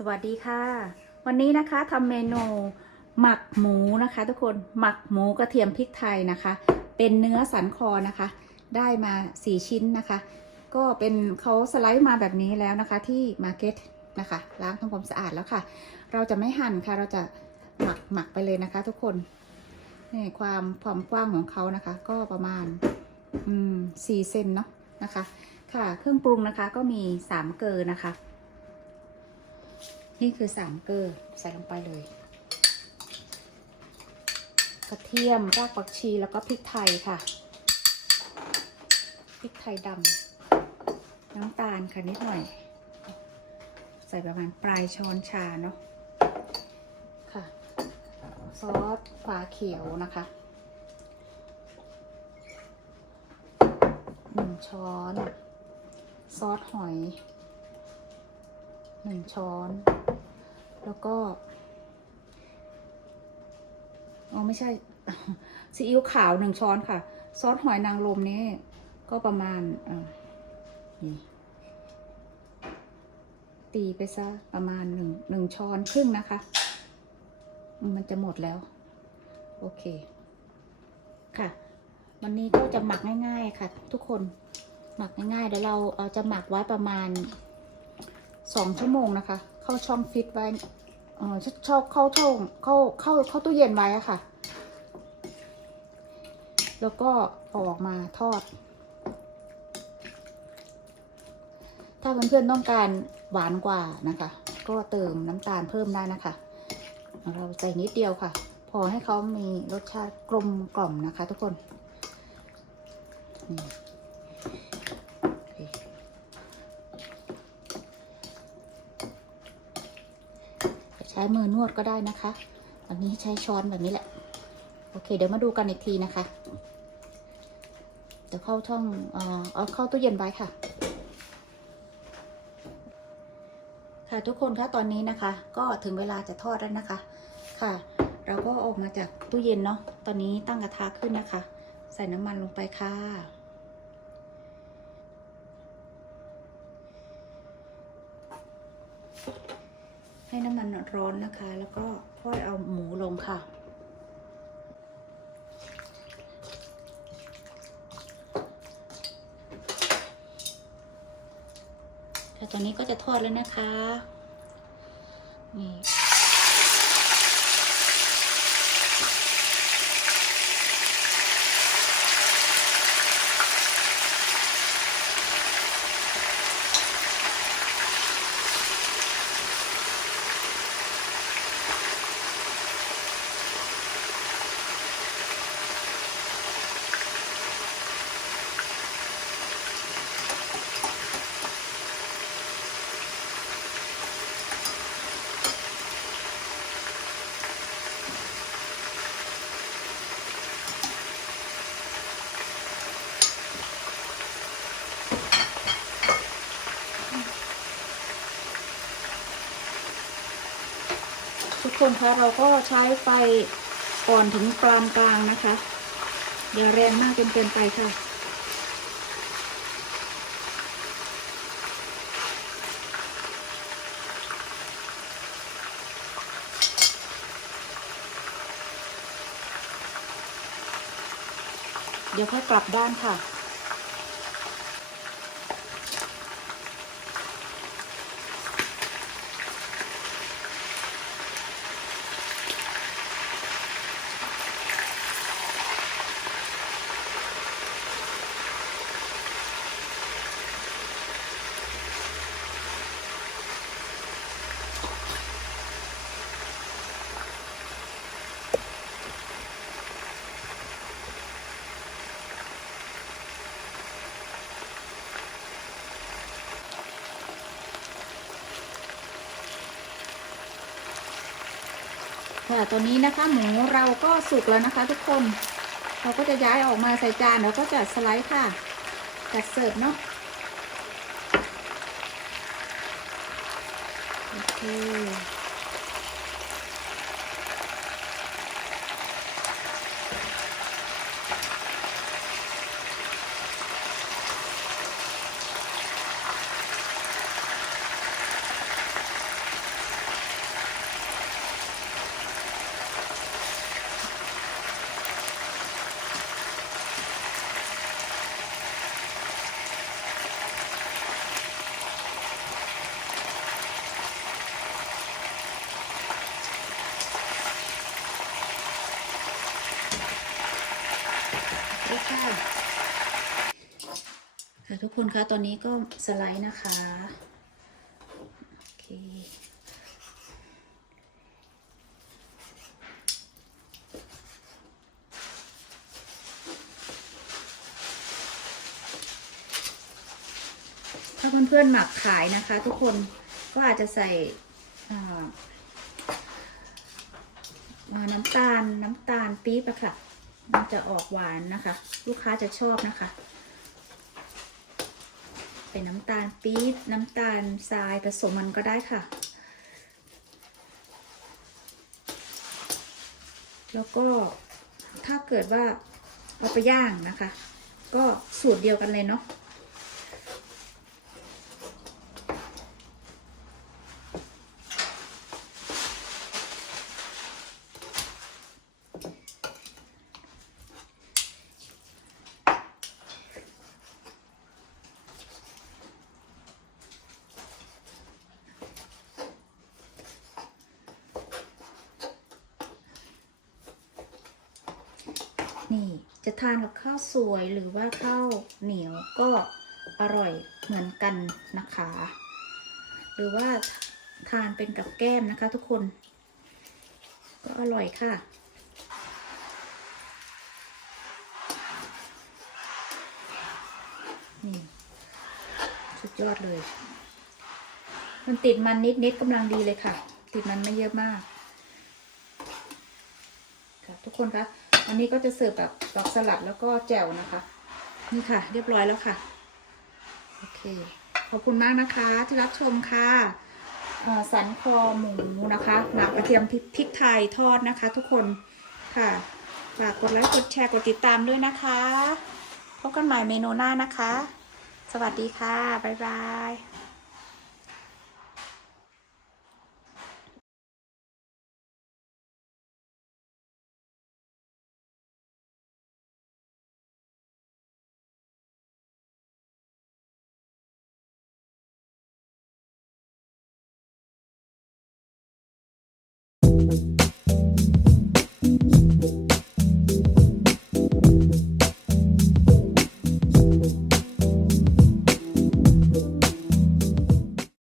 สวัสดีค่ะ วันนี้นะคะทำเมนูหมักหมูนะคะ ทุกคนหมักหมูกระเทียมพริกไทยนะคะ เป็นเนื้อสันคอนะคะ ได้มา4ชิ้นนะคะ ก็เป็นเขาสไลด์มาแบบนี้แล้วนะคะที่มาร์เก็ตนะคะล้างทำความสะอาดแล้วค่ะ เราจะไม่หั่นค่ะ เราจะหมักหมักไปเลยนะคะ ทุกคนนี่ความความกว้างของเขานะคะ ก็ประมาณอืมสี่เซนเนาะนะคะ ค่ะ เครื่องปรุงนะคะก็มีสามเกลือนะคะ นี่คือสามเกลือใส่ลงไปเลย กระเทียมรากผักชีแล้วก็พริกไทยค่ะ พริกไทยดำน้ำตาลค่ะนิดหน่อย ใส่ประมาณปลายช้อนชาเนาะค่ะ ซอสฝาเขียวนะคะหนึ่งช้อน ซอสหอยหนึ่งช้อน แล้วก็อ๋อไม่ใช่ซีอิ๊วขาวหนึ่งช้อนค่ะ ซอสหอยนางรมนี่ก็ประมาณนี่ตีไปซะประมาณหนึ่งหนึ่งช้อนครึ่งนะคะมมันจะหมดแล้ว โอเค ค่ะ วันนี้ก็จะหมักง่าย ๆ ค่ะ ทุกคนหมักง่ายๆเดี๋ยวเราเอาจะหมักไว้ประมาณสองชั่วโมงนะคะ เข้าช่องฟิตไว้ เออชอบเข้าช่องเข้าเข้าเข้าตู้เย็นไว้อะค่ะ แล้วก็อออกมาทอด ถ้าเพื่อนๆต้องการหวานกว่านะคะ ก็เติมน้ำตาลเพิ่มได้นะคะ เราใส่นิดเดียวค่ะ พอให้เขามีรสชาติกลมกล่อมนะคะ ทุกคนนี่โอเคจะใช้มือนวดก็ได้นะคะอันนี้ใช้ช้อนแบบนี้แหละ โอเค เดี๋ยวมาดูกันอีกทีนะคะ เดี๋ยวเข้าช่องเอ่อเอาเข้าตู้เย็นไว้ค่ะ ค่ะทุกคนคะตอนนี้นะคะ ก็ถึงเวลาจะทอดแล้วนะคะ ค่ะ เราก็ออกมาจากตู้เย็นเนาะ ตอนนี้ตั้งกระทะขึ้นนะคะ ใส่น้ำมันลงไปค่ะ ให้น้ำมันร้อนนะคะ แล้วก็ค่อยเอาหมูลงค่ะ ค่ะตอนนี้ก็จะทอดแล้วนะคะ นี่ คนคะเราก็ใช้ไฟอ่อนถึงปานกลางนะคะอย่าแรงมากจนเกินไปค่ะ เดี๋ยวค่อยกลับด้านค่ะ ค่ะตอนนี้นะคะหมูเราก็สุกแล้วนะคะ ทุกคน เราก็จะย้ายออกมาใส่จานแล้วก็จะสไลด์ค่ะ จัดเสิร์ฟเนาะโอเค ค่ะ ทุกคนคะตอนนี้ก็สไลด์นะคะโอเคถ้าเพื่อนๆหมักขายนะคะ ทุกคนก็อาจจะใส่น้ำตาลน้ำตาลปี๊บอะค่ะ มันจะออกหวานนะคะ ลูกค้าจะชอบนะคะ เป็นน้ำตาลปี๊บน้ำตาลทรายผสมมันก็ได้ค่ะ แล้วก็ถ้าเกิดว่าเอาไปย่างนะคะ ก็สูตรเดียวกันเลยเนาะ นี่ จะทานกับข้าวสวยหรือว่าข้าวเหนียวก็อร่อยเหมือนกันนะคะ หรือว่าทานเป็นกับแก้มนะคะทุกคน ก็อร่อยค่ะ นี่สุดยอดเลย มันติดมันนิดๆกำลังดีเลยค่ะ ติดมันไม่เยอะมาก ค่ะทุกคนคะ อันนี้ก็จะเสิร์ฟแบบดอกสลัดแล้วก็แจ่วนะคะ นี่ค่ะ เรียบร้อยแล้วค่ะ โอเค ขอบคุณมากนะคะที่รับชมค่ะสันคอหมูนะคะหมักกระเทียมพพริกไทยทอดนะคะ ทุกคนค่ะฝากกดไลค์กดแชร์กดติดตามด้วยนะคะ พบกันใหม่เมนูหน้านะคะ สวัสดีค่ะ บ๊ายบาย